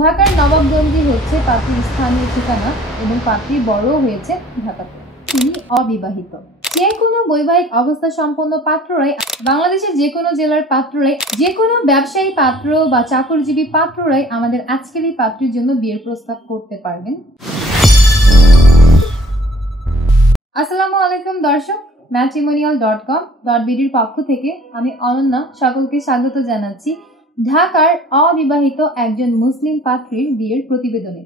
ঢাকার নবাবগঞ্জই হচ্ছে পাত্রীর স্থানীয় ঠিকানা এবং পাত্রী বড়ও হয়েছে ঢাকাতে। তিনি অবিবাহিত। যে কোনো বৈবাহিক অবস্থা সম্পন্ন পাত্ররাই, বাংলাদেশের যে কোনো জেলার পাত্ররাই, যে কোনো ব্যবসায়ী পাত্র বা চাকরিজীবী পাত্ররাই আমাদের আজকের এই পাত্রীর জন্য বিয়ের প্রস্তাব করতে পারবেন। আসসালামু আলাইকুম দর্শক, matrimonial.com.bdর পক্ষ থেকে আমি অনন্যা সকলকে স্বাগত জানাচ্ছি ঢাকার অবিবাহিত একজন মুসলিম পাত্রীর বিয়ের প্রতিবেদনে।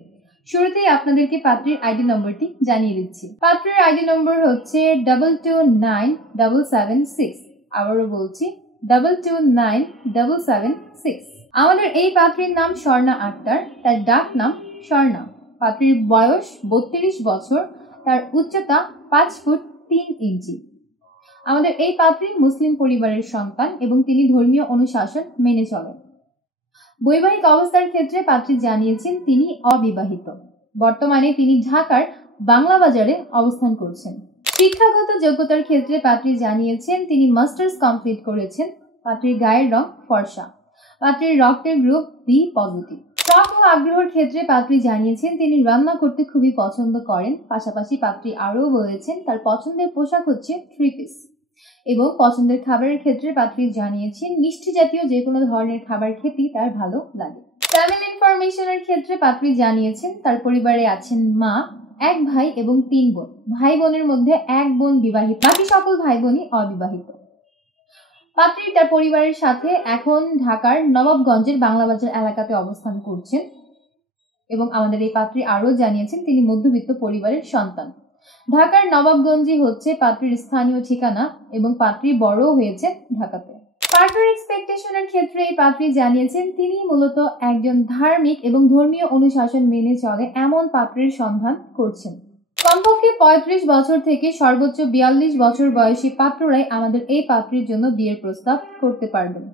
শুরুতেই আপনাদেরকে পাত্রীর আইডি নম্বরটি জানিয়ে দিচ্ছি। পাত্রীর আইডি নম্বর হচ্ছে 229776। আবারও বলছি 229776। আমাদের এই পাত্রীর নাম স্বর্ণা আক্তার, তার ডাক নাম স্বর্ণা। পাত্রীর বয়স 32 বছর, তার উচ্চতা 5 ফুট 3 ইঞ্চি। আমাদের এই পাত্রী মুসলিম পরিবারের সন্তান এবং তিনি ধর্মীয় অনুশাসন মেনে চলেন। বৈবাহিক অবস্থার ক্ষেত্রে পাত্রী জানিয়েছেন তিনি অবিবাহিত। বর্তমানে তিনি ঢাকার বাংলা বাজারে অবস্থান করছেন। শিক্ষাগত যোগ্যতার ক্ষেত্রে পাত্রী জানিয়েছেন তিনি মাস্টার্স কমপ্লিট করেছেন। পাত্রীর গায়ের রং ফর্সা। পাত্রীর রক্তের গ্রুপ বি পজিটিভ। শখ ও আগ্রহের ক্ষেত্রে পাত্রী জানিয়েছেন তিনি রান্না করতে খুবই পছন্দ করেন। পাশাপাশি পাত্রী আরও বলেছেন তার পছন্দের পোশাক হচ্ছে 3 পিস এবং পছন্দের খাবারের ক্ষেত্রে পাত্রী জানিয়েছেন মিষ্টি জাতীয় যে কোনো ধরনের খাবার খেতেই তার ভালো লাগে। ফ্যামিলি ইনফরমেশনের ক্ষেত্রে পাত্রী জানিয়েছেন তার পরিবারে আছেন মা, 1 ভাই এবং 3 বোন। ভাই বোনের মধ্যে 1 বোন বিবাহিত, বাকি সকল ভাই বোনই অবিবাহিত। পাত্রী তার পরিবারের সাথে এখন ঢাকার নবাবগঞ্জের বাংলাবাজার এলাকাতে অবস্থান করছেন এবং আমাদের এই পাত্রী আরও জানিয়েছেন তিনি মধ্যবিত্ত পরিবারের সন্তান। ঢাকার নবাবগঞ্জই হচ্ছে পাত্রীর স্থানীয় ঠিকানা এবং পাত্রী বড়ও হয়েছে ঢাকাতে। পার্টনার এক্সপেকটেশনের ক্ষেত্রে এই পাত্রী জানিয়েছেন তিনি মূলত একজন ধার্মিক এবং ধর্মীয় অনুশাসন মেনে চলে এমন পাত্রের সন্ধান করছেন। কমপক্ষে 35 বছর থেকে সর্বোচ্চ 42 বছর বয়সী পাত্ররাই আমাদের এই পাত্রীর জন্য বিয়ের প্রস্তাব করতে পারবেন।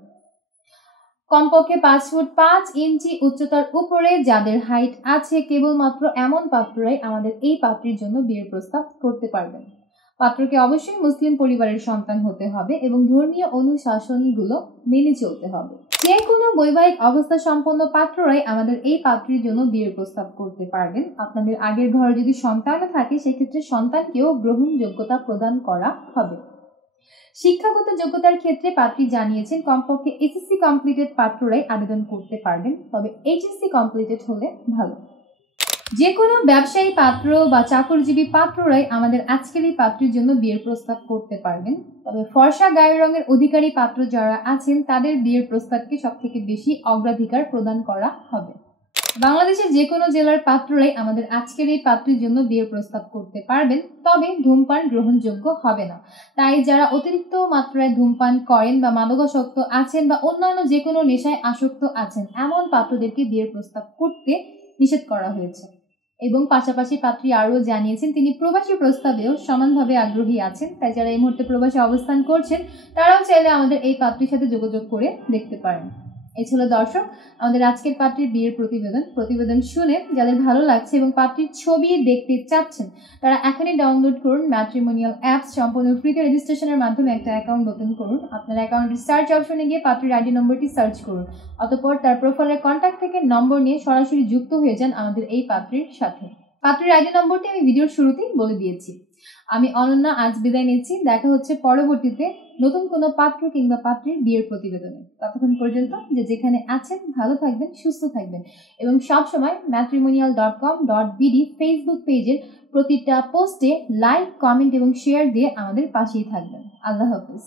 কমপক্ষে 5 ফুট 5 ইঞ্চি উচ্চতার উপরে যাদের হাইট আছে কেবলমাত্র এমন পাত্ররাই আমাদের এই পাত্রীর জন্য বিয়ের প্রস্তাব করতে পারবেন। পাত্রকে অবশ্যই মুসলিম পরিবারের সন্তান হতে হবে এবং ধর্মীয় অনুশাসনগুলো মেনে চলতে হবে। যে কোনো বৈবাহিক অবস্থা সম্পন্ন পাত্ররাই আমাদের এই পাত্রীর জন্য বিয়ের প্রস্তাব করতে পারবেন। আপনাদের আগের ঘরে যদি সন্তান থাকে সেক্ষেত্রে সন্তানকেও গ্রহণযোগ্যতা প্রদান করা হবে। শিক্ষাগত যোগ্যতার ক্ষেত্রে পাত্রী জানিয়েছেন কমপক্ষে এসএসসি কমপ্লিটেড পাত্ররাই আবেদন করতে পারবেন, তবে এইচএসসি কমপ্লিটেড হলে ভালো। যে কোনো ব্যবসায়ী পাত্র বা চাকরিজীবী পাত্ররাই আমাদের আজকের এই পাত্রীর জন্য বিয়ের প্রস্তাব করতে পারবেন, তবে ফর্সা গায়ের রঙের অধিকারী পাত্র যারা আছেন তাদের বিয়ের প্রস্তাবকে সবথেকে বেশি অগ্রাধিকার প্রদান করা হবে। বাংলাদেশের যে কোনো জেলার পাত্ররাই আমাদের আজকের এই পাত্রীর জন্য বিয়ের প্রস্তাব করতে পারবেন, তবে ধূমপান গ্রহণযোগ্য হবে না। তাই যারা অতিরিক্ত মাত্রায় ধূমপান করেন বা মাদকাসক্ত আছেন বা অন্যান্য যে কোনো নেশায় আসক্ত আছেন এমন পাত্রদেরকে বিয়ের প্রস্তাব করতে নিষেধ করা হয়েছে। এবং পাশাপাশি পাত্রী আরও জানিয়েছেন তিনি প্রবাসী প্রস্তাবেও সমানভাবে আগ্রহী আছেন। তাই যারা এই মুহূর্তে প্রবাসে অবস্থান করছেন তারাও চাইলে আমাদের এই পাত্রীর সাথে যোগাযোগ করে দেখতে পারেন। এই ছিল দর্শক আমাদের আজকের পাত্রীর বিয়ের প্রতিবেদন শুনে যাদের ভালো লাগছে এবং পাত্রীর ছবি দেখতে চাচ্ছেন তারা এখনই ডাউনলোড করুন ম্যাট্রিমোনিয়াল অ্যাপস। সম্পূর্ণ ফ্রিতে রেজিস্ট্রেশনের মাধ্যমে একটা অ্যাকাউন্ট ওপেন করুন। আপনার অ্যাকাউন্টের সার্চ অপশনে গিয়ে পাত্রীর আইডি নম্বরটি সার্চ করুন, অতঃপর তার প্রোফাইলের কন্ট্যাক্ট থেকে নম্বর নিয়ে সরাসরি যুক্ত হয়ে যান আমাদের এই পাত্রীর সাথে। পাত্রীর আইডি নম্বরটি আমি ভিডিওর শুরুতেই বলে দিয়েছি। আমি অনন্যা আজ বিদায় নিচ্ছি। দেখা হচ্ছে পরবর্তীতে নতুন কোনো পাত্র কিংবা পাত্রীর বিয়ের প্রতিবেদনে। ততক্ষণ পর্যন্ত যে যেখানে আছেন ভালো থাকবেন, সুস্থ থাকবেন এবং সবসময় matrimonial.com.bd ফেসবুক পেজের প্রতিটা পোস্টে লাইক, কমেন্ট এবং শেয়ার দিয়ে আমাদের পাশেই থাকবেন। আল্লাহ হাফেজ।